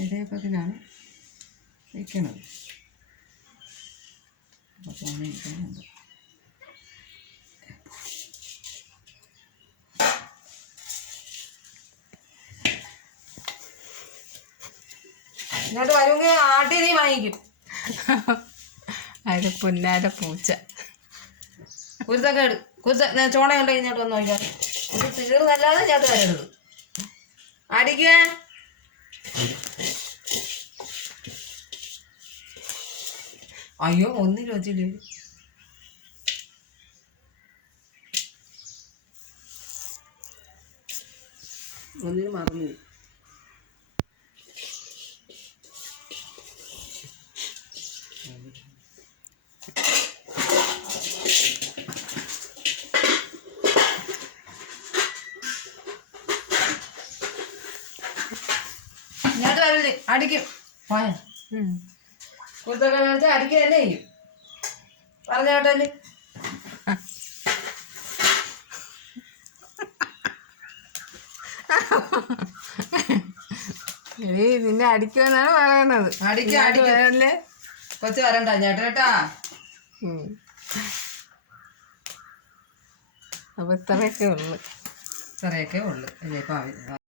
ഇതേപ്പത്തിനാണ് വയ്ക്കണത്. അപ്പോൾ തോന്നിയിരിക്കുന്നുണ്ട്. ഇങ്ങോട്ട് വരുമെങ്കിൽ ആട്ടി നീ വാങ്ങിക്കും. അതിന് പുന്നാര പൂച്ച കുരുത്തക്കേട് ചോണയുണ്ടോ ഇങ്ങോട്ട് വന്ന് നോക്കിയാൽ ഇത് തീർന്നല്ലാതെ ഇങ്ങോട്ട് വരരുത്. അടിക്കുവേ. അയ്യോ ഒന്നിനും വെച്ചില്ലേ. ഒന്നിനും മറന്നു. ഇങ്ങോട്ട് വരല്ലേ അടിക്കും. പോയ കുരുത്തൊക്കെ വെച്ചാൽ അടിക്കുക തന്നെ ചെയ്യും. പറഞ്ഞ കേട്ടല്ലേ. നിന്നെ അടിക്കുമെന്നാണ് പറയുന്നത്. അടിക്കല്ലേ കൊച്ചു വരണ്ട ചേട്ടാ. അപ്പൊ ഇത്രയൊക്കെ ഉള്ളു. ഇത്രയൊക്കെ ഉള്ളു. ഇനിയിപ്പോൾ